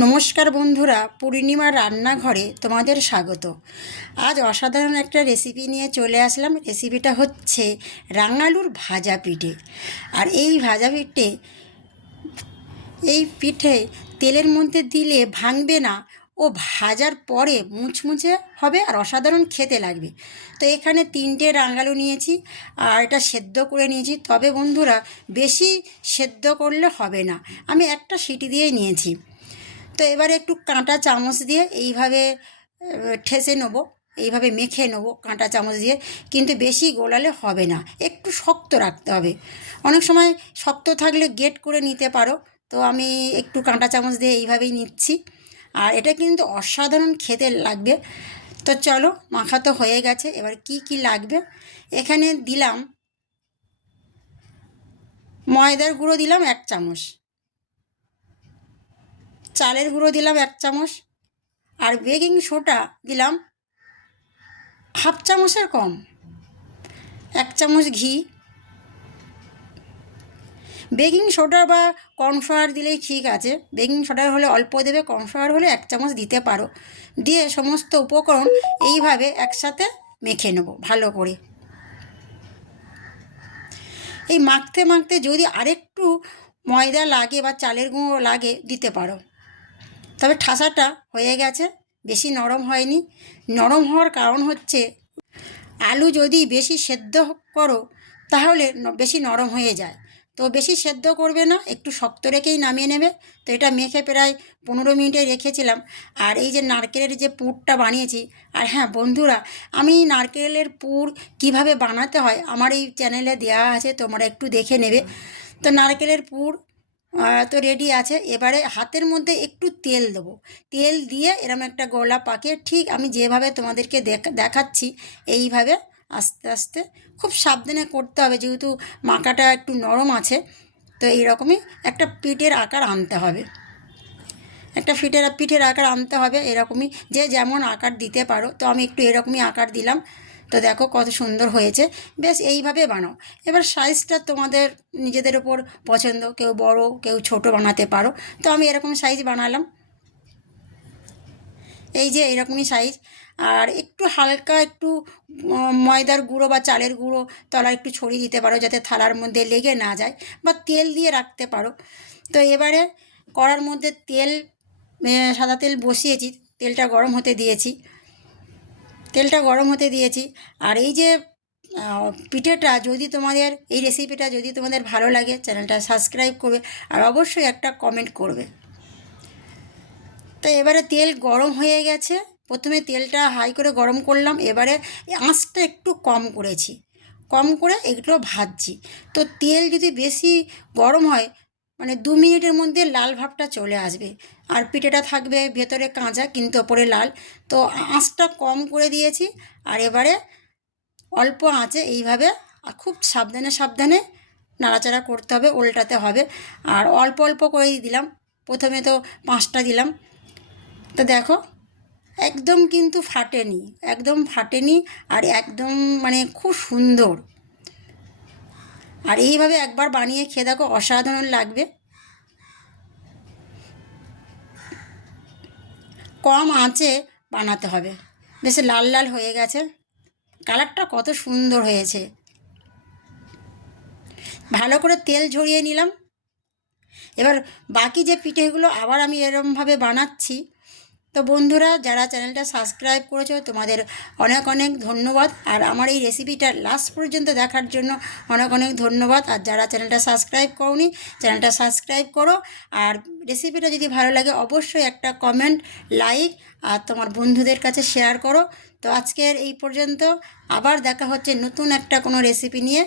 নমস্কার বন্ধুরা, পূর্ণিমার রান্নাঘরে তোমাদের স্বাগত। আজ অসাধারণ একটা রেসিপি নিয়ে চলে আসলাম। রেসিপিটা হচ্ছে রাঙালুর ভাজা পিঠে। আর এই ভাজা পিঠে, এই পিঠে তেলের মধ্যে দিলে ভাঙবে না ও ভাজার পরে মুচমুচে হবে আর অসাধারণ খেতে লাগবে। তো এখানে তিনটে রাঙালু নিয়েছি আর এটা সেদ্ধ করে নিয়েছি। তবে বন্ধুরা, বেশি সেদ্ধ করলে হবে না। আমি একটা সিটি দিয়েই নিয়েছি। তো এবারে একটু কাঁটা চামচ দিয়ে এইভাবে ঠেসে নেব। এইভাবে মেখে নেব কাঁটা চামচ দিয়ে। কিন্তু বেশি গোলালে হবে না। একটু শক্ত রাখতে হবে। অনেক সময় শক্ত থাকলে গেট করে নিতে পারো। তো আমি একটু কাঁটা চামচ দিয়ে এইভাবেই নিচ্ছি। আর এটা কিন্তু অসাধারণ খেতে লাগবে। তো চলো, মাখা তো হয়ে গেছে। এবার কি কি লাগবে? এখানে দিলাম ময়দার গুঁড়ো দিলাম এক চামচ। চালের গুঁড়ো দিলাম এক চামচ আর বেকিং সোডা দিলাম হাফ চামচের কম। এক চামচ ঘি। বেকিং সোডা বা কর্নফ্লাওয়ার দিলেই ঠিক আছে। বেকিং সোডা হলে অল্প দেবে, কর্নফ্লাওয়ার হলে এক চামচ দিতে পারো। দিয়ে সমস্ত উপকরণ এইভাবে একসাথে মেখে নেব ভালো করে। এই মাখতে মাখতে যদি আরেকটু ময়দা লাগে বা চালের গুঁড়ো লাগে দিতে পারো। তবে ঠাসাটা হয়ে গেছে, বেশি নরম হয়নি। নরম হওয়ার কারণ হচ্ছে, আলু যদি বেশি সেদ্ধ করো, তাহলে বেশি নরম হয়ে যায়। তো বেশি সেদ্ধ করবে না, একটু শক্ত রেখেই নামিয়ে নেবে। তো এটা মেখে প্রায় পনেরো মিনিটে রেখেছিলাম। আর এই যে নারকেলের যে পুরটা বানিয়েছি, আর হ্যাঁ বন্ধুরা, আমি নারকেলের পুর কীভাবে বানাতে হয়, আমার এই চ্যানেলে দেওয়া আছে, তোমরা একটু দেখে নেবে। তো নারকেলের পুর তো রেডি আছে। এবারে হাতের মধ্যে একটু তেল দেবো। তেল দিয়ে এরম একটা গোলা পাকে ঠিক আমি যেভাবে তোমাদেরকে দেখ- দেখাচ্ছি, এইভাবে আস্তে আস্তে খুব সাবধানে করতে হবে। যেহেতু মাখাটা একটু নরম আছে, তো এইরকমই একটা পিঠের আকার আনতে হবে। একটা ফিটের পিঠের আকার আনতে হবে এরকমই। যে যেমন আকার দিতে পারো, তো আমি একটু এরকমই আকার দিলাম। তো দেখো কত সুন্দর হয়েছে। বেশ এইভাবে বানাও। এবার সাইজটা তোমাদের নিজেদের ওপর পছন্দ। কেউ বড়, কেউ ছোট বানাতে পারো। তো আমি এরকম সাইজ বানালাম। এই যে এরকমই সাইজ আর একটু হালকা একটু ময়দার গুঁড়ো বা চালের গুঁড়ো তলা একটু ছড়িয়ে দিতে পারো যাতে থালার মধ্যে লেগে না যায় বা তেল দিয়ে রাখতে পারো। তো এবারে কড়ার মধ্যে তেল সাদা তেল বসিয়েছি। তেলটা গরম হতে দিয়েছি। তেলটা গরম হতে দিয়েছি। আর এই যে পিঠেটা যদি তোমাদের, এই রেসিপিটা যদি তোমাদের ভালো লাগে, চ্যানেলটা সাবস্ক্রাইব করবে আর অবশ্যই একটা কমেন্ট করবে। তো এবারে তেল গরম হয়ে গেছে। প্রথমে তেলটা হাই করে গরম করলাম। এবারে আঁচটা একটু কম করেছি। কম করে এগুলো ভাজছি। তো তেল যদি বেশি গরম হয় মানে দু মিনিটের মধ্যে লাল ভাবটা চলে আসবে। আর পিঠেটা থাকবে ভেতরে কাঁচা, কিন্তু ওপরে লাল। তো আঁচটা কম করে দিয়েছি, আর এবারে অল্প আঁচে এইভাবে খুব সাবধানে সাবধানে নাড়াচাড়া করতে হবে উল্টাতে হবে। আর অল্প অল্প করেই দিলাম। প্রথমে তো পাঁচটা দিলাম। তো দেখো, একদম কিন্তু ফাটেনি, একদম ফাটেনি, আর একদম মানে খুব সুন্দর। আর এইভাবে একবার বানিয়ে খেয়ে দেখো অসাধারণ লাগবে। কম আঁচে বানাতে হবে। বেশ লাল লাল হয়ে গেছে। কালারটা কত সুন্দর হয়েছে। ভালো করে তেল ঝরিয়ে নিলাম। এবার বাকি যে পিঠেগুলো আবার আমি এরমভাবে বানাচ্ছি তো বন্ধুরা, যারা চ্যানেলটা সাবস্ক্রাইব করেছ, তোমাদের অনেক অনেক ধন্যবাদ। আর আমার এই রেসিপিটা লাস্ট পর্যন্ত দেখার জন্য অনেক অনেক ধন্যবাদ। আর যারা চ্যানেলটা সাবস্ক্রাইব করোনি, চ্যানেলটা সাবস্ক্রাইব করো। আর রেসিপিটা যদি ভালো লাগে, অবশ্যই একটা কমেন্ট লাইক আর তোমার বন্ধুদের কাছে শেয়ার করো। তো আজকের এই পর্যন্ত, আবার দেখা হচ্ছে নতুন একটা কোনো রেসিপি নিয়ে।